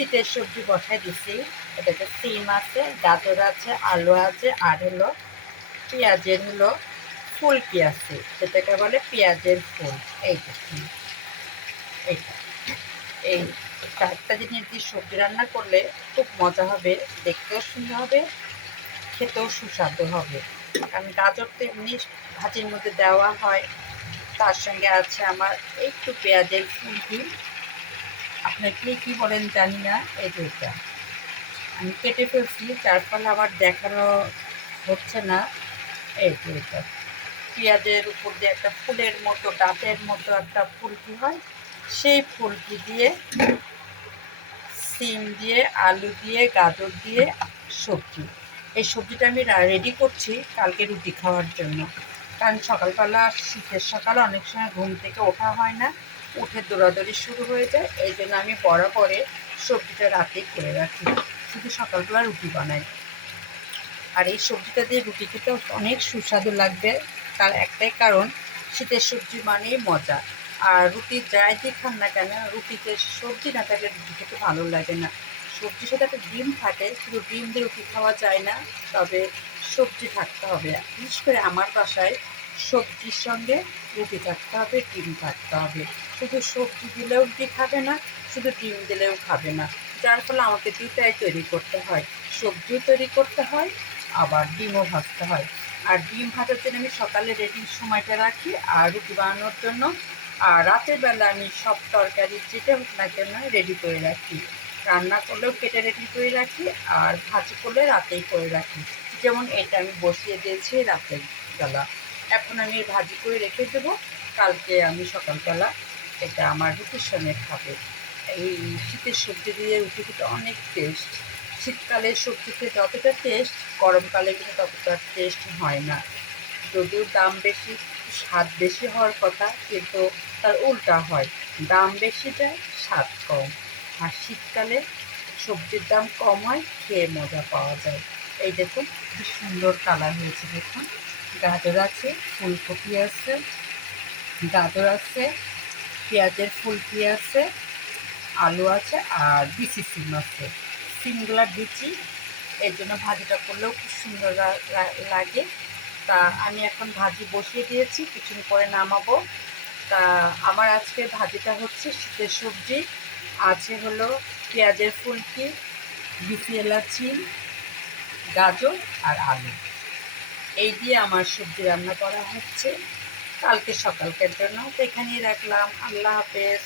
শীতের সবজি বসাই দিছি। এটাতে সিম আছে, গাজর আছে, আলু আছে, আর হলো পেঁয়াজের হলো ফুলকি আছে, যেটাকে বলে পেঁয়াজের ফুল। এই দেখুন, এইটা এই 4টা জিনিস দিয়ে সবজি রান্না করলে খুব মজা হবে, দেখতেও সুন্দর হবে, খেতেও সুস্বাদু হবে। কারণ গাজর তো এমনি ভাজির মধ্যে দেওয়া হয়, তার সঙ্গে আছে আমার একটু পেঁয়াজের ফুলকি। আপনার কী বলেন জানি না। এই যে এটা আমি কেটে ফেলছি, যার ফলে আমার দেখানো হচ্ছে না। এই যে এটা পেঁয়াজের উপর দিয়ে একটা ফুলের মতো, ডাঁটের মতো একটা ফুলকি হয়, সেই ফুলকি দিয়ে সিম দিয়ে, আলু দিয়ে, গাজর দিয়ে সবজি। এই সবজিটা আমি রেডি করছি কালকে রুটি খাওয়ার জন্য। কারণ সকালবেলা, শীতের সকালে অনেক সময় ঘুম থেকে ওঠা হয় না, উঠে দৌড়াদৌড়ি শুরু হয়ে যায়। এই জন্য আমি বরাবরে সবজিটা রাতেই করে রাখি, শুধু সকালবেলা রুটি বানাই। আর এই সবজিটা দিয়ে রুটি খেতে অনেক সুস্বাদু লাগবে। তার একটাই কারণ, শীতের সবজি মানেই মজা। আর রুটি যাই দিয়ে খান না কেন, রুটিতে সবজি না থাকলে রুটি খেতে ভালো লাগে না। সবজির সাথে একটা ডিম থাকে, শুধু ডিম দিয়ে রুটি খাওয়া যায় না, তবে সবজি থাকতে হবে। বিশেষ করে আমার বাসায় সবজির সঙ্গে রুটি থাকতে হবে, ডিম থাকতে হবে। শুধু সবজি দিলেও রুটি খাবে না, শুধু ডিম দিলেও খাবে না, যার ফলে আমাকে দুটাই তৈরি করতে হয়। সবজিও তৈরি করতে হয়, আবার ডিমও ভাজতে হয়। আর ডিম ভাজার জন্য আমি সকালে রেডি সময়টা রাখি, আর রুটি বানানোর জন্য আর রাতের বেলা আমি সব তরকারি যেটা হোক না কেন রেডি করে রাখি। রান্না করলেও কেটে রেডি করে রাখি, আর ভাজি করলে রাতেই করে রাখি। যেমন এটা আমি বসিয়ে দিয়েছি রাতের বেলা, এখন আমি ভাজি করে রেখে দেবো, কালকে আমি সকালবেলা এটা আমার রুটির সঙ্গে খাবে। এই শীতের সবজি দিয়ে রুটি খেতে অনেক টেস্ট। শীতকালের সবজিতে যতটা টেস্ট, গরমকালে কিন্তু ততটা টেস্ট হয় না। যদিও দাম বেশি, স্বাদ বেশি হওয়ার কথা, কিন্তু তার উল্টা হয়, দাম বেশি যায়, স্বাদ কম। আর শীতকালে সবজির দাম কম হয়, খেয়ে মজা পাওয়া যায়। এই দেখুন কি সুন্দর কালার হয়েছে, দেখুন। গাজর আছে, ফুলকপি আছে, গাজর আছে, পেঁয়াজের ফুলকি আছে, আলু আছে, আর বিচি সিম আছে। সিমগুলো বিচি, এর জন্য ভাজিটা করলেও খুব সুন্দর লাগে। তা আমি এখন ভাজি বসিয়ে দিয়েছি, কিছুদিন পরে নামাবো। তা আমার আজকে ভাজিটা হচ্ছে শীতের সবজি, আছে হলো পেঁয়াজের ফুলকি, বিচি এলাচি, গাজর আর আলু। এই দিয়ে আমার সবজি রান্না করা হচ্ছে কালকে সকালকের জন্য। তো এখানেই রাখলাম। আল্লাহ হাফেজ।